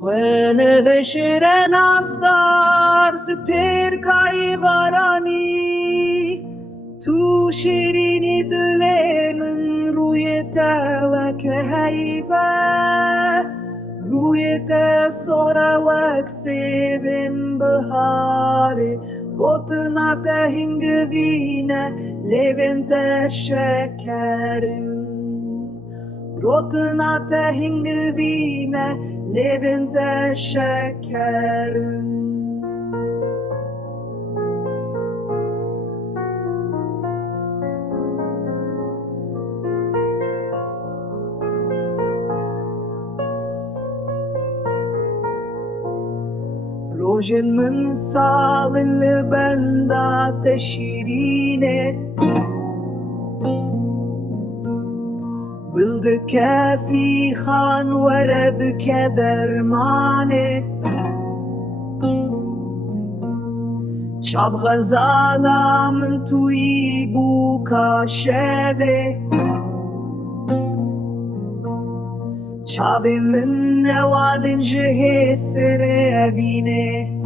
When veshire nastar sper kayvarani Tu şirini dilemin ruyete ve keheybe Ruyete sora vek sevin bihari Botna te hingvine levente şekerin Rotna te hingvine levente şekerin روژن من سال البندا تشيرينه بلد كافي خان ورد كدرمانه شاب غزالة من تويبو كاشده شاب من نوال جهي سر أبينه